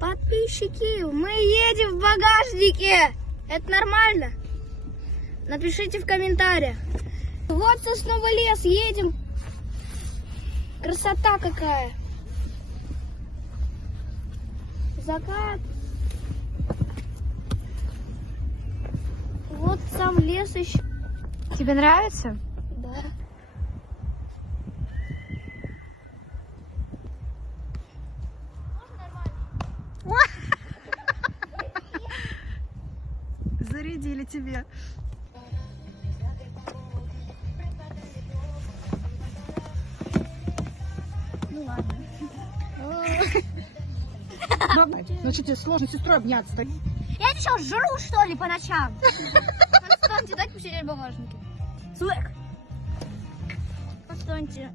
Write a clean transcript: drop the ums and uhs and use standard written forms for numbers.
Подписчики, мы едем в багажнике. Это нормально? Напишите в комментариях. Вот сосновый лес, едем. Красота какая. Закат. Вот сам лес еще. Тебе нравится? Да. Зарядили тебе. Ну ладно. Ну что тебе сложно с сестрой обняться-то? Я что, жру что ли по ночам? Отстаньте, дайте посидеть в багажнике. Свек. Отстаньте.